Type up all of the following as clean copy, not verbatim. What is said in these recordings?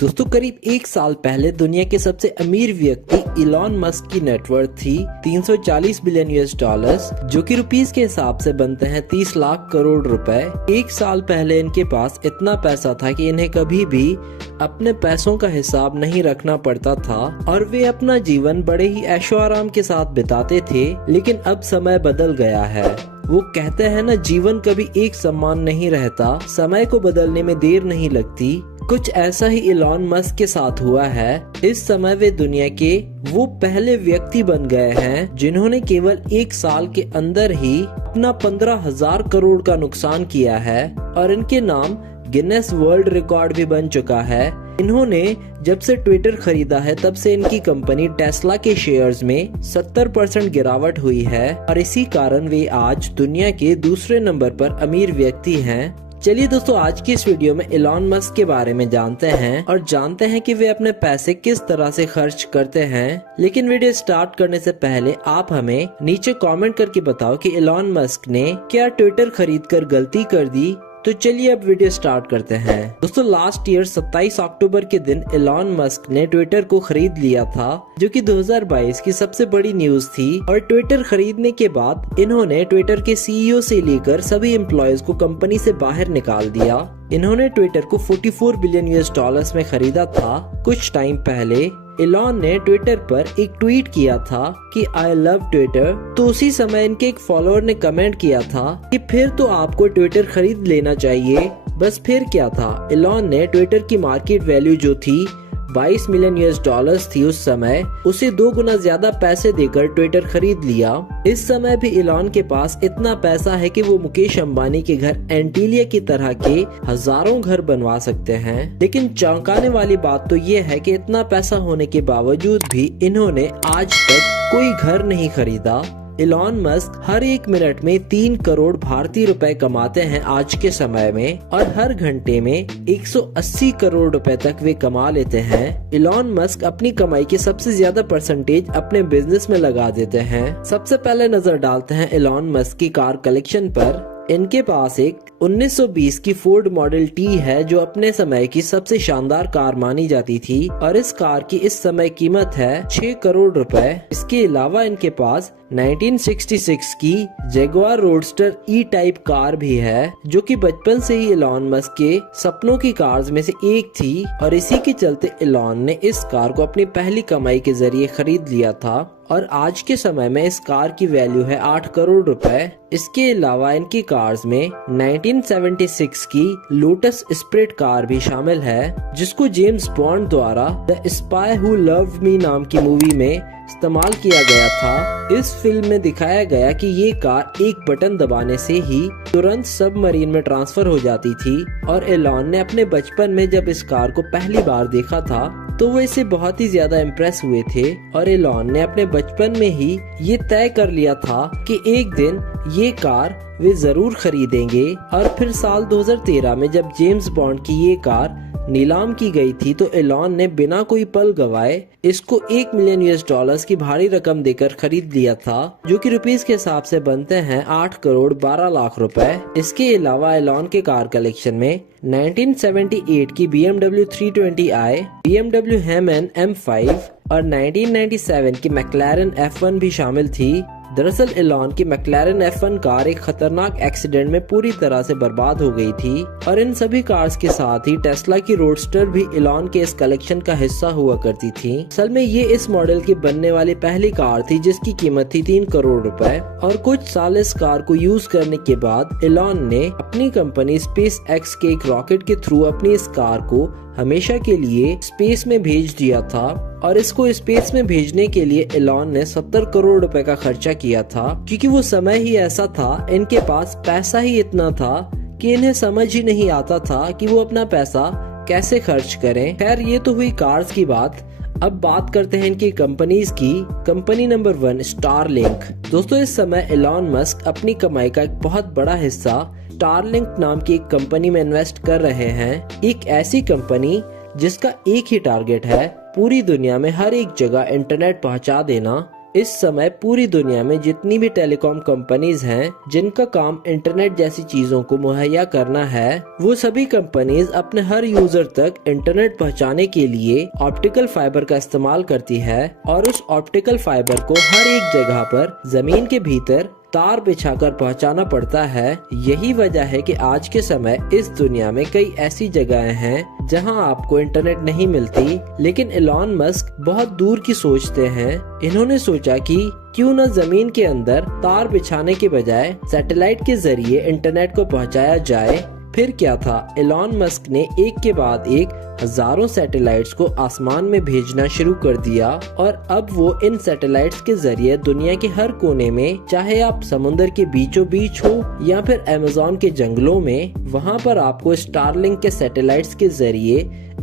दोस्तों करीब एक साल पहले दुनिया के सबसे अमीर व्यक्ति इलॉन मस्क की नेटवर्थ थी 340 बिलियन यूएस डॉलर्स, जो कि रुपीस के हिसाब से बनते हैं 30 लाख करोड़ रुपए। एक साल पहले इनके पास इतना पैसा था कि इन्हें कभी भी अपने पैसों का हिसाब नहीं रखना पड़ता था और वे अपना जीवन बड़े ही ऐशो आराम के साथ बिताते थे। लेकिन अब समय बदल गया है। वो कहते हैं ना, जीवन कभी एक समान नहीं रहता, समय को बदलने में देर नहीं लगती। कुछ ऐसा ही इलॉन मस्क के साथ हुआ है। इस समय वे दुनिया के वो पहले व्यक्ति बन गए हैं जिन्होंने केवल एक साल के अंदर ही अपना 15,000 करोड़ का नुकसान किया है और इनके नाम गिनेस वर्ल्ड रिकॉर्ड भी बन चुका है। इन्होंने जब से ट्विटर खरीदा है तब से इनकी कंपनी टेस्ला के शेयर्स में 70% गिरावट हुई है और इसी कारण वे आज दुनिया के दूसरे नंबर पर अमीर व्यक्ति हैं। चलिए दोस्तों, आज की इस वीडियो में इलॉन मस्क के बारे में जानते हैं और जानते हैं कि वे अपने पैसे किस तरह से खर्च करते हैं। लेकिन वीडियो स्टार्ट करने से पहले आप हमें नीचे कमेंट करके बताओ कि इलॉन मस्क ने क्या ट्विटर खरीदकर गलती कर दी। तो चलिए अब वीडियो स्टार्ट करते हैं। दोस्तों लास्ट ईयर 27 अक्टूबर के दिन इलॉन मस्क ने ट्विटर को खरीद लिया था, जो कि 2022 की सबसे बड़ी न्यूज थी। और ट्विटर खरीदने के बाद इन्होंने ट्विटर के सीईओ से लेकर सभी एम्प्लॉयज को कंपनी से बाहर निकाल दिया। इन्होंने ट्विटर को 44 बिलियन यूएस डॉलर्स में खरीदा था। कुछ टाइम पहले इलॉन ने ट्विटर पर एक ट्वीट किया था कि आई लव ट्विटर। तो उसी समय इनके एक फॉलोअर ने कमेंट किया था कि फिर तो आपको ट्विटर खरीद लेना चाहिए। बस फिर क्या था, इलॉन ने ट्विटर की मार्केट वैल्यू जो थी 22 मिलियन यूएस डॉलर्स थी उस समय, उसे 2 गुना ज्यादा पैसे देकर ट्विटर खरीद लिया। इस समय भी इलॉन के पास इतना पैसा है कि वो मुकेश अंबानी के घर एंटीलिया की तरह के हजारों घर बनवा सकते हैं। लेकिन चौंकाने वाली बात तो ये है कि इतना पैसा होने के बावजूद भी इन्होंने आज तक कोई घर नहीं खरीदा। इलॉन मस्क हर एक मिनट में 3 करोड़ भारतीय रुपए कमाते हैं आज के समय में, और हर घंटे में 180 करोड़ रुपए तक वे कमा लेते हैं। इलॉन मस्क अपनी कमाई के सबसे ज्यादा परसेंटेज अपने बिजनेस में लगा देते हैं। सबसे पहले नजर डालते हैं इलॉन मस्क की कार कलेक्शन पर। इनके पास एक 1920 की फोर्ड मॉडल टी है, जो अपने समय की सबसे शानदार कार मानी जाती थी और इस कार की इस समय कीमत है 6 करोड़ रुपए। इसके अलावा इनके पास 1966 की जगुआर रोडस्टर ई टाइप कार भी है, जो कि बचपन से ही इलॉन मस्क के सपनों की कार्स में से एक थी और इसी के चलते इलॉन ने इस कार को अपनी पहली कमाई के जरिए खरीद लिया था और आज के समय में इस कार की वैल्यू है 8 करोड़ रुपए। इसके अलावा इनकी कार्स में 1976 की लोटस स्प्रिट कार भी शामिल है, जिसको जेम्स बॉन्ड द्वारा the spy who loved me नाम की मूवी में इस्तेमाल किया गया था। इस फिल्म में दिखाया गया कि ये कार एक बटन दबाने से ही तुरंत सबमरीन में ट्रांसफर हो जाती थी और एलॉन ने अपने बचपन में जब इस कार को पहली बार देखा था तो वो इससे बहुत ही ज्यादा इम्प्रेस हुए थे और एलॉन ने अपने बचपन में ही ये तय कर लिया था कि एक दिन ये कार वे जरूर खरीदेंगे। और फिर साल 2013 में जब जेम्स बॉन्ड की ये कार नीलाम की गई थी तो एलॉन ने बिना कोई पल गवाए इसको 1 मिलियन यूएस डॉलर्स की भारी रकम देकर खरीद लिया था, जो कि रुपीस के हिसाब से बनते हैं 8 करोड़ 12 लाख रुपए। इसके अलावा एलॉन के कार कलेक्शन में 1978 की BMW 320i, BMW Hammond M5 और 1997 की मैक्लारेन F1 भी शामिल थी। दरअसल एलॉन की मैक्लारेन F1 कार एक खतरनाक एक्सीडेंट में पूरी तरह से बर्बाद हो गई थी और इन सभी कार्स के साथ ही टेस्ला की रोडस्टर भी एलॉन के इस कलेक्शन का हिस्सा हुआ करती थी। असल में ये इस मॉडल की बनने वाली पहली कार थी जिसकी कीमत थी 3 करोड़ रुपए। और कुछ साल इस कार को यूज करने के बाद एलॉन ने अपनी कंपनी स्पेस एक्स के एक रॉकेट के थ्रू अपनी इस कार को हमेशा के लिए स्पेस में भेज दिया था और इसको स्पेस में भेजने के लिए एलॉन ने 70 करोड़ रुपए का खर्चा किया था, क्योंकि वो समय ही ऐसा था, इनके पास पैसा ही इतना था कि इन्हें समझ ही नहीं आता था कि वो अपना पैसा कैसे खर्च करें। खैर ये तो हुई कार्स की बात। अब बात करते हैं इनकी कंपनीज की। Company number 1 Starlink. दोस्तों इस समय एलॉन मस्क अपनी कमाई का एक बहुत बड़ा हिस्सा स्टारलिंक नाम की एक कंपनी में इन्वेस्ट कर रहे हैं। एक ऐसी कंपनी जिसका एक ही टारगेट है, पूरी दुनिया में हर एक जगह इंटरनेट पहुंचा देना। इस समय पूरी दुनिया में जितनी भी टेलीकॉम कंपनीज हैं जिनका काम इंटरनेट जैसी चीजों को मुहैया करना है, वो सभी कंपनीज अपने हर यूजर तक इंटरनेट पहुंचाने के लिए ऑप्टिकल फाइबर का इस्तेमाल करती है और उस ऑप्टिकल फाइबर को हर एक जगह पर जमीन के भीतर तार बिछाकर पहुंचाना पड़ता है। यही वजह है कि आज के समय इस दुनिया में कई ऐसी जगहें हैं जहां आपको इंटरनेट नहीं मिलती, लेकिन एलॉन मस्क बहुत दूर की सोचते हैं। इन्होंने सोचा कि क्यों न जमीन के अंदर तार बिछाने के बजाय सैटेलाइट के जरिए इंटरनेट को पहुंचाया जाए। फिर क्या था, एलॉन मस्क ने एक के बाद एक हजारों सैटेलाइट्स को आसमान में भेजना शुरू कर दिया और अब वो इन सैटेलाइट्स के जरिए दुनिया के हर कोने में, चाहे आप समुद्र के बीचों बीच हो या फिर अमेज़न के जंगलों में, वहाँ पर आपको स्टारलिंक के सैटेलाइट्स के जरिए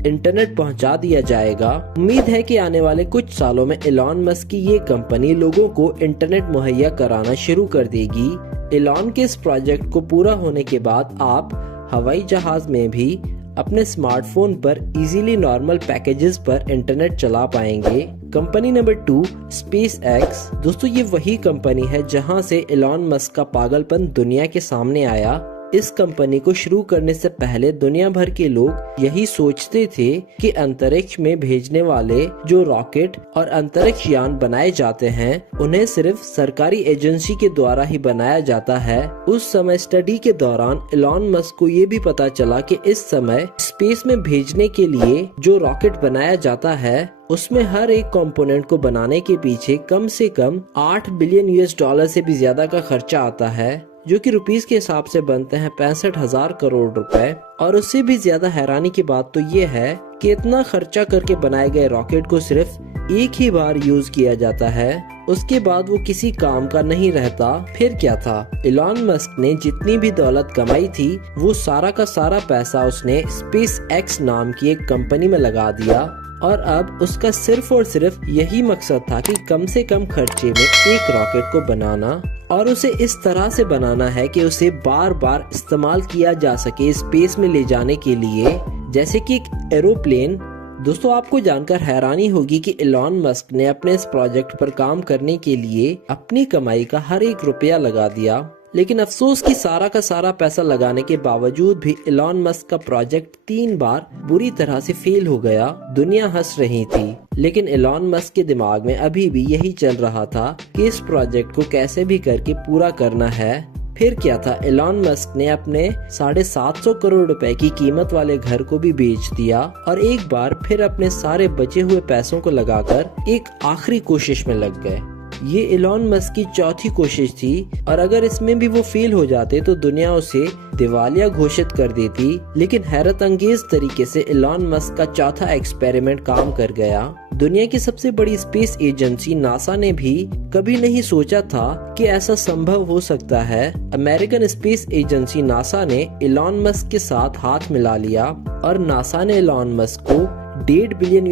इंटरनेट पहुंचा दिया जाएगा। उम्मीद है कि आने वाले कुछ सालों में एलॉन मस्क की ये कंपनी लोगों को इंटरनेट मुहैया कराना शुरू कर देगी। एलॉन के इस प्रोजेक्ट को पूरा होने के बाद आप हवाई जहाज में भी अपने स्मार्टफोन पर इजीली नॉर्मल पैकेजेस पर इंटरनेट चला पाएंगे। Company number 2, space x. दोस्तों, ये वही कंपनी है जहां से एलॉन मस्क का पागलपन दुनिया के सामने आया। इस कंपनी को शुरू करने से पहले दुनिया भर के लोग यही सोचते थे कि अंतरिक्ष में भेजने वाले जो रॉकेट और अंतरिक्ष यान बनाए जाते हैं उन्हें सिर्फ सरकारी एजेंसी के द्वारा ही बनाया जाता है। उस समय स्टडी के दौरान एलॉन मस्क को ये भी पता चला कि इस समय स्पेस में भेजने के लिए जो रॉकेट बनाया जाता है उसमें हर एक कंपोनेंट को बनाने के पीछे कम से कम $8 बिलियन से भी ज्यादा का खर्चा आता है, जो कि रुपीस के हिसाब से बनते हैं 65,000 करोड़ रुपए। और उससे भी ज्यादा हैरानी की बात तो ये है कि इतना खर्चा करके बनाए गए रॉकेट को सिर्फ एक ही बार यूज किया जाता है, उसके बाद वो किसी काम का नहीं रहता। फिर क्या था, एलॉन मस्क ने जितनी भी दौलत कमाई थी वो सारा का सारा पैसा उसने स्पेस एक्स नाम की एक कंपनी में लगा दिया और अब उसका सिर्फ और सिर्फ यही मकसद था कि कम से कम खर्चे में एक रॉकेट को बनाना और उसे इस तरह से बनाना है कि उसे बार बार इस्तेमाल किया जा सके स्पेस में ले जाने के लिए, जैसे कि एक एरोप्लेन। दोस्तों, आपको जानकर हैरानी होगी कि एलॉन मस्क ने अपने इस प्रोजेक्ट पर काम करने के लिए अपनी कमाई का हर एक रुपया लगा दिया, लेकिन अफसोस कि सारा का सारा पैसा लगाने के बावजूद भी एलॉन मस्क का प्रोजेक्ट 3 बार बुरी तरह से फेल हो गया। दुनिया हंस रही थी, लेकिन एलॉन मस्क के दिमाग में अभी भी यही चल रहा था कि इस प्रोजेक्ट को कैसे भी करके पूरा करना है। फिर क्या था, एलॉन मस्क ने अपने 750 करोड़ रुपए की कीमत वाले घर को भी बेच दिया और एक बार फिर अपने सारे बचे हुए पैसों को लगाकर एक आखिरी कोशिश में लग गए। ये एलॉन मस्क की चौथी कोशिश थी और अगर इसमें भी वो फेल हो जाते तो दुनिया उसे दिवालिया घोषित कर देती, लेकिन हैरत अंगेज तरीके से एलॉन मस्क का चौथा एक्सपेरिमेंट काम कर गया। दुनिया की सबसे बड़ी स्पेस एजेंसी नासा ने भी कभी नहीं सोचा था कि ऐसा संभव हो सकता है। अमेरिकन स्पेस एजेंसी नासा ने एलॉन मस्क के साथ हाथ मिला लिया और नासा ने एलॉन मस्क को $1.5 बिलियन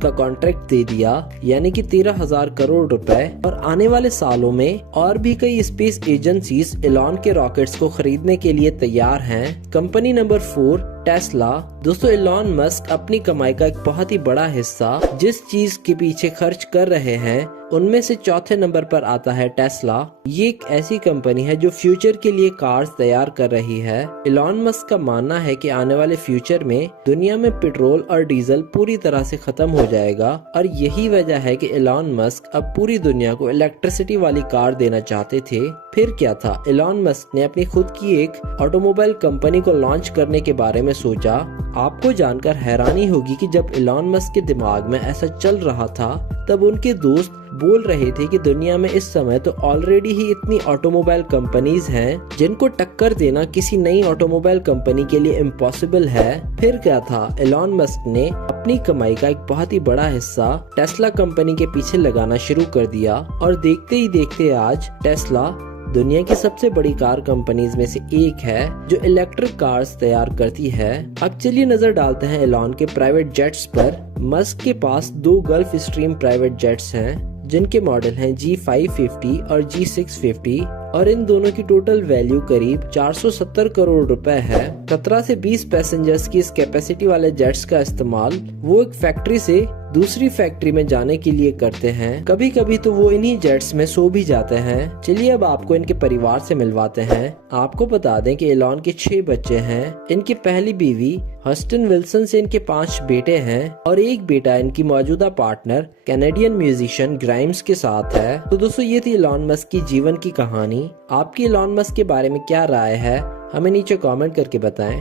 का कॉन्ट्रैक्ट दे दिया, यानी कि 13,000 करोड़ रुपए। और आने वाले सालों में और भी कई स्पेस एजेंसीज एलॉन के रॉकेट्स को खरीदने के लिए तैयार हैं। Company number 4, Tesla. दोस्तों, एलॉन मस्क अपनी कमाई का एक बहुत ही बड़ा हिस्सा जिस चीज के पीछे खर्च कर रहे हैं उनमें से चौथे नंबर पर आता है टेस्ला। ये एक ऐसी कंपनी है जो फ्यूचर के लिए कार्स तैयार कर रही है। एलॉन मस्क का मानना है कि आने वाले फ्यूचर में दुनिया में पेट्रोल और डीजल पूरी तरह से खत्म हो जाएगा और यही वजह है कि एलॉन मस्क अब पूरी दुनिया को इलेक्ट्रिसिटी वाली कार देना चाहते थे। फिर क्या था, एलॉन मस्क ने अपनी खुद की एक ऑटोमोबाइल कंपनी को लॉन्च करने के बारे में सोचा। आपको जानकर हैरानी होगी कि जब एलॉन मस्क के दिमाग में ऐसा चल रहा था तब उनके दोस्त बोल रहे थे कि दुनिया में इस समय तो ऑलरेडी ही इतनी ऑटोमोबाइल कंपनीज हैं जिनको टक्कर देना किसी नई ऑटोमोबाइल कंपनी के लिए इम्पॉसिबल है। फिर क्या था, एलॉन मस्क ने अपनी कमाई का एक बहुत ही बड़ा हिस्सा टेस्ला कंपनी के पीछे लगाना शुरू कर दिया और देखते ही देखते आज टेस्ला दुनिया की सबसे बड़ी कार कंपनीज में से एक है जो इलेक्ट्रिक कार्स तैयार करती है। अब चलिए नजर डालते हैं एलॉन के प्राइवेट जेट्स पर। मस्क के पास 2 गल्फ स्ट्रीम प्राइवेट जेट्स हैं जिनके मॉडल हैं G550 और G650 और इन दोनों की टोटल वैल्यू करीब 470 करोड़ रुपए है। 17 से 20 पैसेंजर्स की इस कैपेसिटी वाले जेट्स का इस्तेमाल वो एक फैक्ट्री से दूसरी फैक्ट्री में जाने के लिए करते हैं। कभी कभी तो वो इन्हीं जेट्स में सो भी जाते हैं। चलिए अब आपको इनके परिवार से मिलवाते हैं। आपको बता दें कि एलॉन के 6 बच्चे हैं। इनकी पहली बीवी हस्टन विल्सन से इनके 5 बेटे हैं और एक बेटा इनकी मौजूदा पार्टनर कैनेडियन म्यूजिशियन ग्राइम्स के साथ है। तो दोस्तों ये थी एलॉन मस्क की जीवन की कहानी। आपकी एलॉन मस्क के बारे में क्या राय है, हमें नीचे कमेंट करके बताएं।